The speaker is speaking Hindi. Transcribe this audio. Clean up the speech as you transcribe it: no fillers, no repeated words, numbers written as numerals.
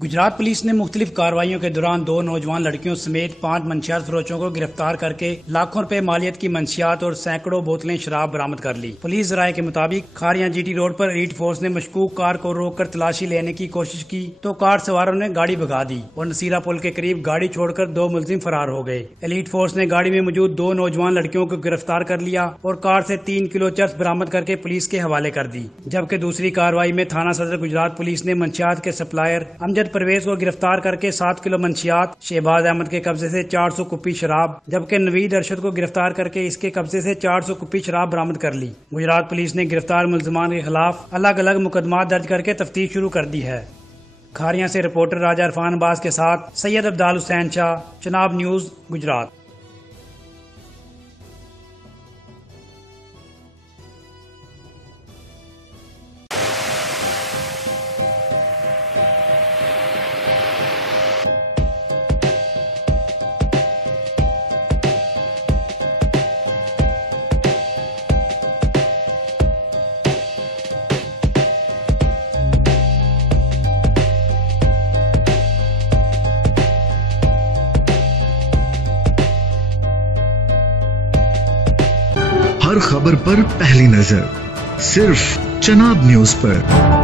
गुजरात पुलिस ने मुख्तलिफ कार्रवाइयों के दौरान 2 नौजवान लड़कियों समेत 5 मंशियात फरोशों को गिरफ्तार करके लाखों रुपए मालियत की मंशियात और सैकड़ों बोतलें शराब बरामद कर ली। पुलिस राय के मुताबिक खारियां जीटी रोड पर एलीट फोर्स ने मशकूक कार को रोककर तलाशी लेने की कोशिश की तो कार सवारों ने गाड़ी भगा दी और नसीरा पुल के करीब गाड़ी छोड़कर 2 मुलजिम फरार हो गए। एलीट फोर्स ने गाड़ी में मौजूद 2 नौजवान लड़कियों को गिरफ्तार कर लिया और कार से 3 किलो चरस बरामद करके पुलिस के हवाले कर दी। जबकि दूसरी कार्रवाई में थाना सदर गुजरात पुलिस ने मंशियात के सप्लायर अमजद परवेज को गिरफ्तार करके 7 किलो मंशियात, शहबाज अहमद के कब्जे से 400 कुप्पी शराब, जबकि नवीद अरशद को गिरफ्तार करके इसके कब्जे से 400 कुप्पी शराब बरामद कर ली। गुजरात पुलिस ने गिरफ्तार मुलजमान के खिलाफ अलग अलग मुकदमा दर्ज करके तफ्तीश शुरू कर दी है। खारियां से रिपोर्टर राजा इरफान अब्बास के साथ सैयद अब्दाल हुसैन शाह, चनाब न्यूज, गुजरात। हर खबर पर पहली नजर सिर्फ चनाब न्यूज पर।